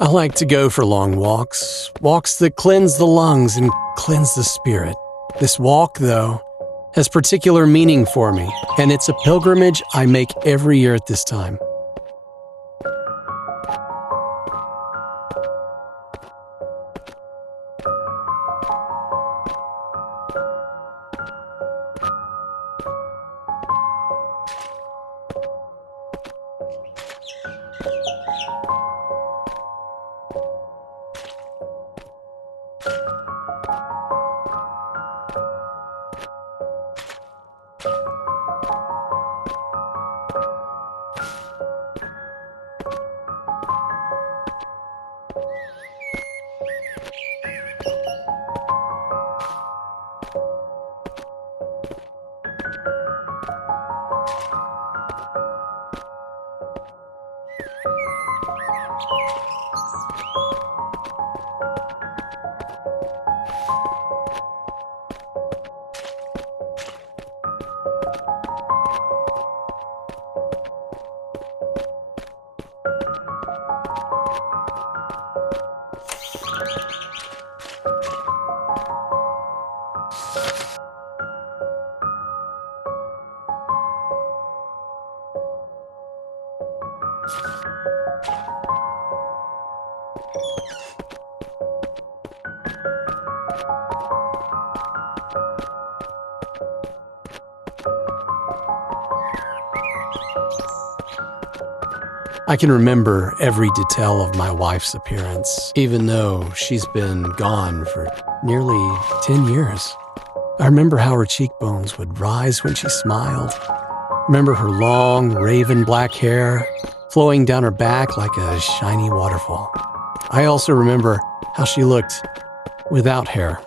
I like to go for long walks, walks that cleanse the lungs and cleanse the spirit. This walk, though, has particular meaning for me, and it's a pilgrimage I make every year at this time. I can remember every detail of my wife's appearance, even though she's been gone for nearly 10 years. I remember how her cheekbones would rise when she smiled. Remember her long, raven black hair flowing down her back like a shiny waterfall. I also remember how she looked without hair.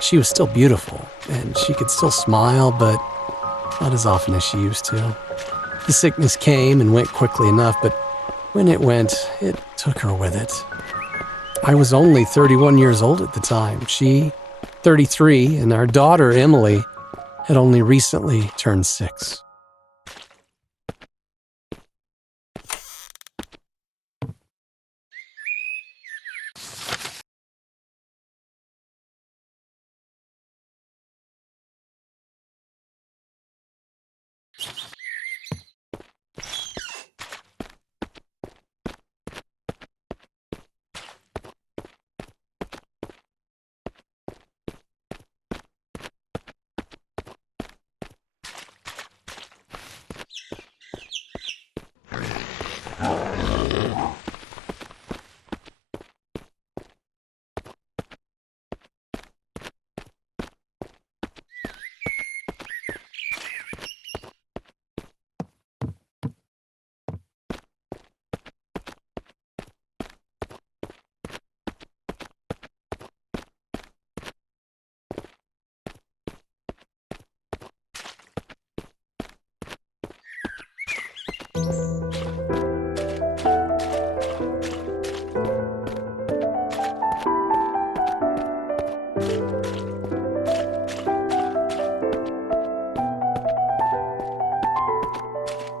She was still beautiful, and she could still smile, but not as often as she used to. The sickness came and went quickly enough, but when it went, it took her with it. I was only 31 years old at the time. She, 33, and our daughter, Emily, had only recently turned 6.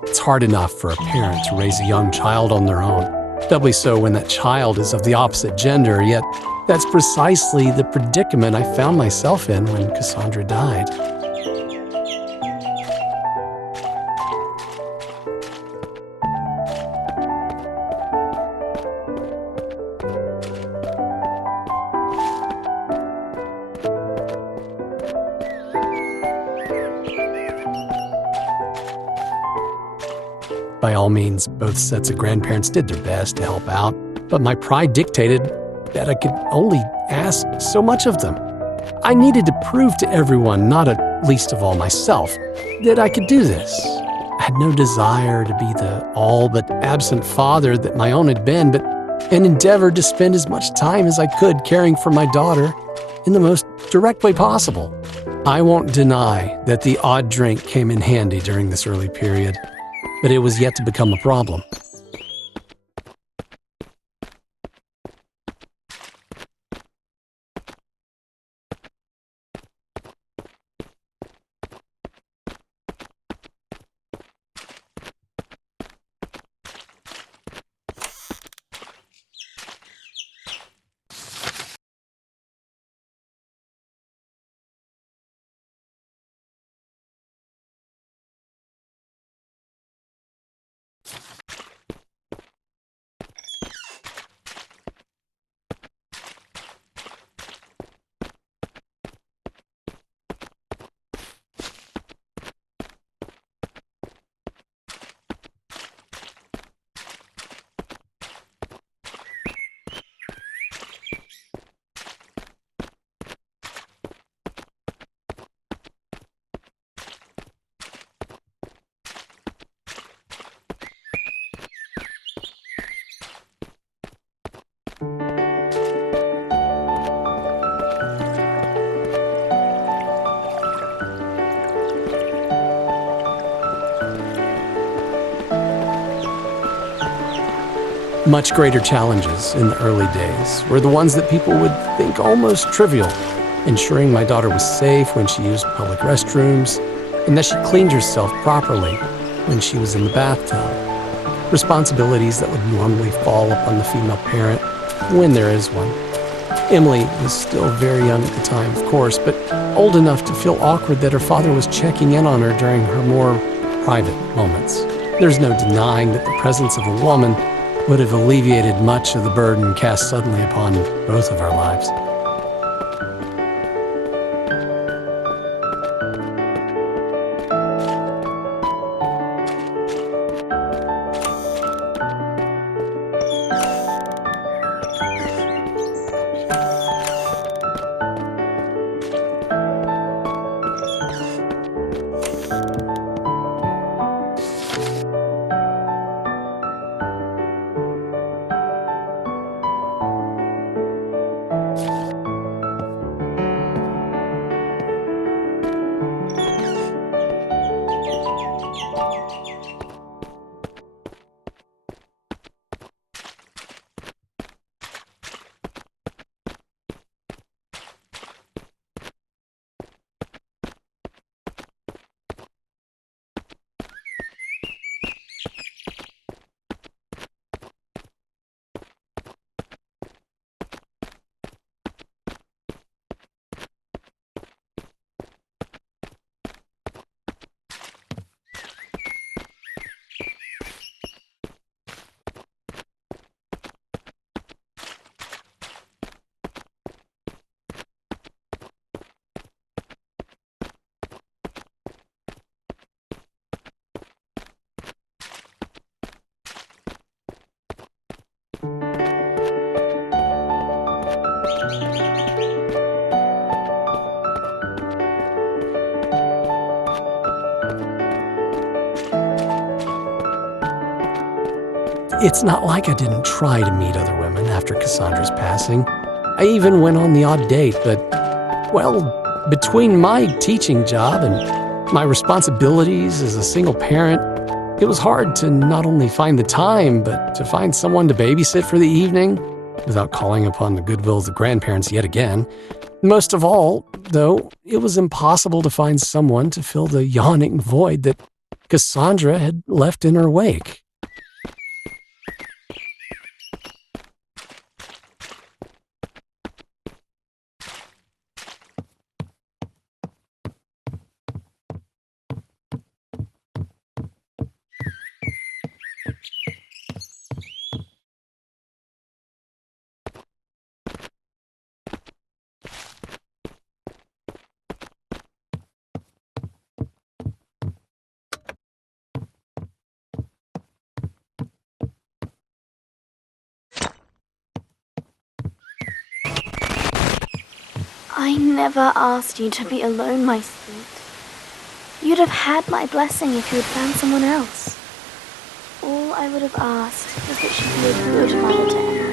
It's hard enough for a parent to raise a young child on their own, doubly so when that child is of the opposite gender, yet that's precisely the predicament I found myself in when Cassandra died. By all means, both sets of grandparents did their best to help out, but my pride dictated that I could only ask so much of them. I needed to prove to everyone, not at least of all myself, that I could do this. I had no desire to be the all but absent father that my own had been, but an endeavor to spend as much time as I could caring for my daughter in the most direct way possible. I won't deny that the odd drink came in handy during this early period, but it was yet to become a problem. Much greater challenges in the early days were the ones that people would think almost trivial. Ensuring my daughter was safe when she used public restrooms, and that she cleaned herself properly when she was in the bathtub. Responsibilities that would normally fall upon the female parent when there is one. Emily was still very young at the time, of course, but old enough to feel awkward that her father was checking in on her during her more private moments. There's no denying that the presence of a woman would have alleviated much of the burden cast suddenly upon both of our lives. It's not like I didn't try to meet other women after Cassandra's passing. I even went on the odd date, but, well, between my teaching job and my responsibilities as a single parent, it was hard to not only find the time, but to find someone to babysit for the evening without calling upon the goodwill of the grandparents yet again. Most of all, though, it was impossible to find someone to fill the yawning void that Cassandra had left in her wake. I never asked you to be alone, my sweet. You'd have had my blessing if you had found someone else. All I would have asked was that she be a good mother to Emma.